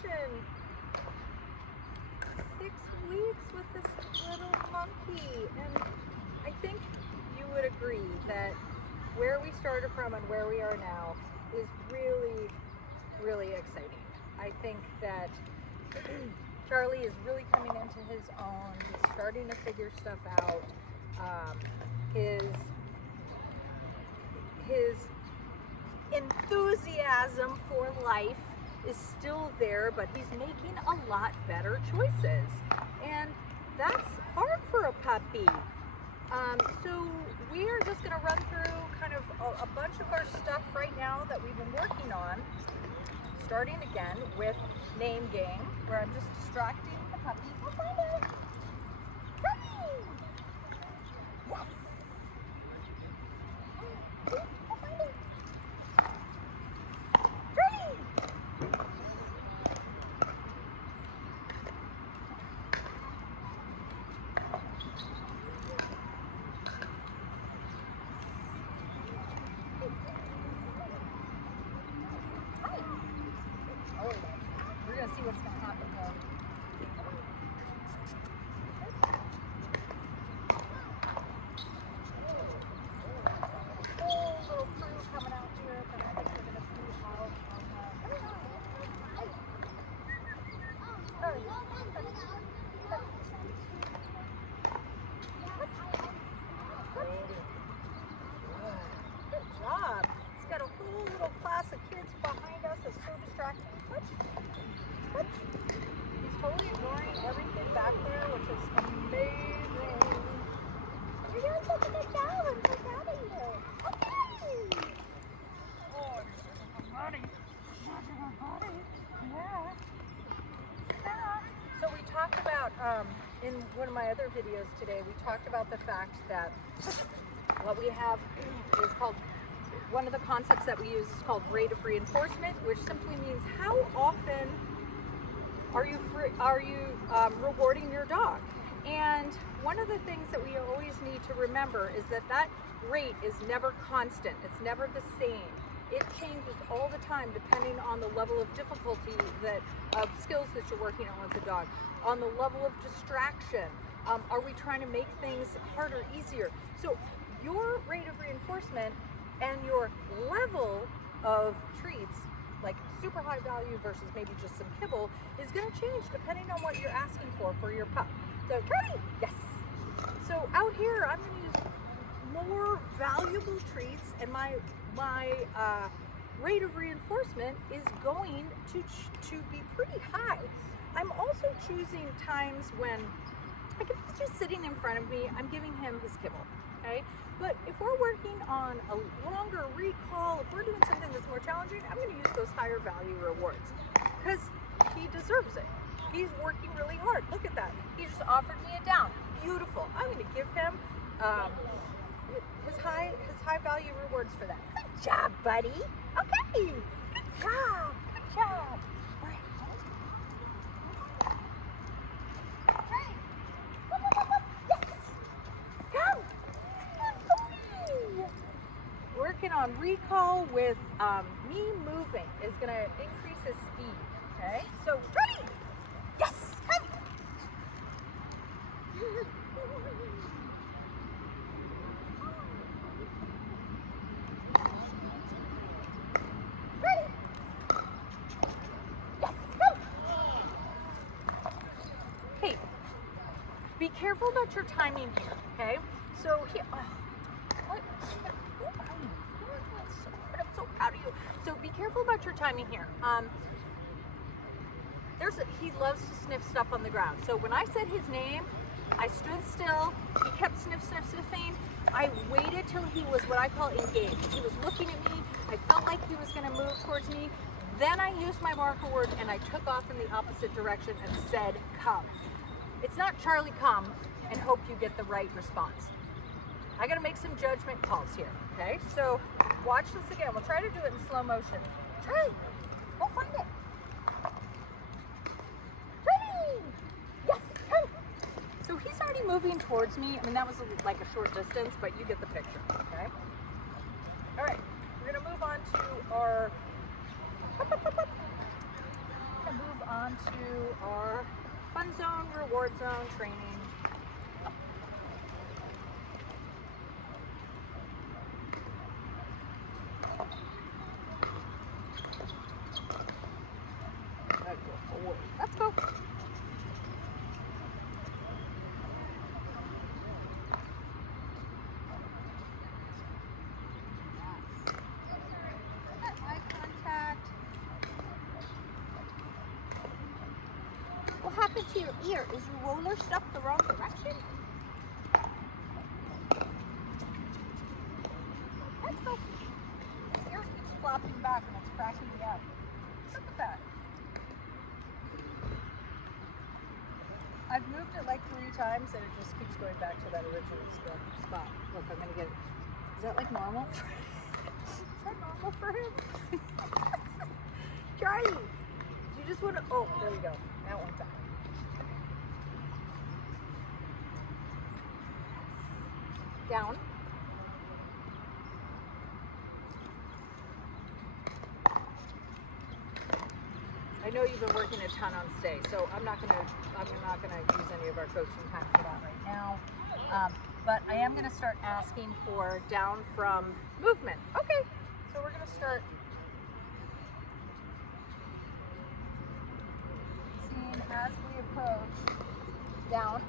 celebration. 6 weeks with this little monkey. And I think you would agree that where we started from and where we are now is really, really exciting. I think that Charlie is really coming into his own. He's starting to figure stuff out. His enthusiasm for life is still there, but he's making a lot better choices. And that's hard for a puppy. So we are just going to run through kind of a bunch of our stuff right now that we've been working on. Starting again with name game, where I'm just distracting the puppy. Go find it! Hurry! Yes! Go find it! Hurry! We're going to see what's going to happen here. Whole little crew coming out here, but I think we're going to see how on Good job. He's got a whole little class of kids behind us that's so distracting. He's totally ignoring everything back there, which is amazing. You're doing such a good job. I'm so proud of you. Okay. Oh, you're such a good buddy. Such a good buddy. Yeah. Yeah. So we talked about, in one of my other videos today, we talked about the fact that what we have is called, one of the concepts that we use is called rate of reinforcement, which simply means how often are you rewarding your dog. And one of the things that we always need to remember is that that rate is never constant. It's never the same. It changes all the time depending on the level of difficulty of skills that you're working on with the dog, on the level of distraction. Are we trying to make things harder, easier? So your rate of reinforcement and your level of treats, like super high value versus maybe just some kibble, is going to change depending on what you're asking for your pup. So ready? Yes. So out here, I'm going to use more valuable treats, and my rate of reinforcement is going to be pretty high. I'm also choosing times when, like if he's just sitting in front of me, I'm giving him his kibble, okay? But if we're working on a longer recall, if we're doing something that's more challenging, I'm going to use those higher value rewards because he deserves it. He's working really hard. Look at that. He just offered me a down. Beautiful. I'm going to give him his high value rewards for that. Good job, buddy. Okay. Good job. Good job. All right. Right. Yes. Come. Working on recall with me moving is going to increase his speed. Okay. So ready. Yes. Come. Hey, be careful about your timing here, okay? So here, what? I'm so proud of you. So be careful about your timing here. He loves to sniff stuff on the ground. So when I said his name, I stood still. He kept sniffing. I waited till he was what I call engaged. He was looking at me. I felt like he was going to move towards me. Then I used my marker word and I took off in the opposite direction and said, come. It's not Charlie, come, and hope you get the right response. I got to make some judgment calls here, okay? So watch this again. We'll try to do it in slow motion. Charlie, go find it. Charlie! Yes, Charlie! So he's already moving towards me. I mean, that was like a short distance, but you get the picture, okay? All right, we're going to move on to our... on to our fun zone, reward zone training. Let's go. Eye contact. What happened to your ear? Is your roller stuck the wrong direction? Let's go. His ear keeps flopping back and it's cracking me up. Look at that. I've moved it like 3 times and it just keeps going back to that original spot. Look, I'm gonna get it. Is that like normal? Is that normal for him? Charlie, you just want to, oh, there you go. Now one's back. Down. I know you've been working a ton on stay, so I'm not gonna use any of our coaching time for that right now. But I am gonna start asking for down from movement. Okay, so we're gonna start seeing as we approach down.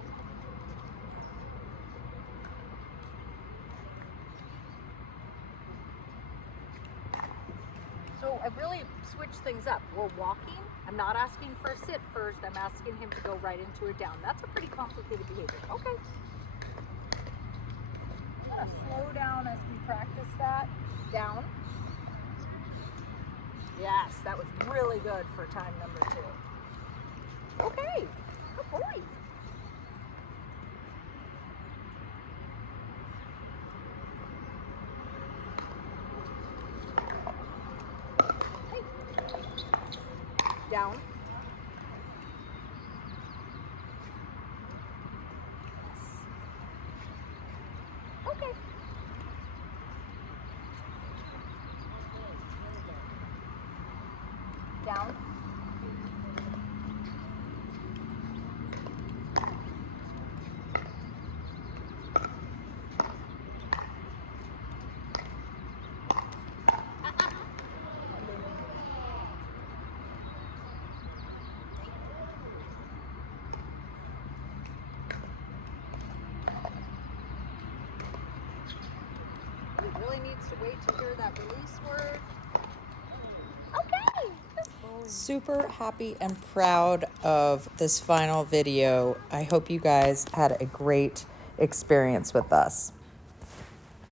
So I've really switched things up. We're walking. I'm not asking for a sit first. I'm asking him to go right into a down. That's a pretty complicated behavior. Okay. I'm gonna slow down as we practice that. Down. Yes, that was really good for time number 2. Okay, good boy. Hey. Down. Okay. Down. He really needs to wait to hear that release word. Okay. Super happy and proud of this final video. I hope you guys had a great experience with us.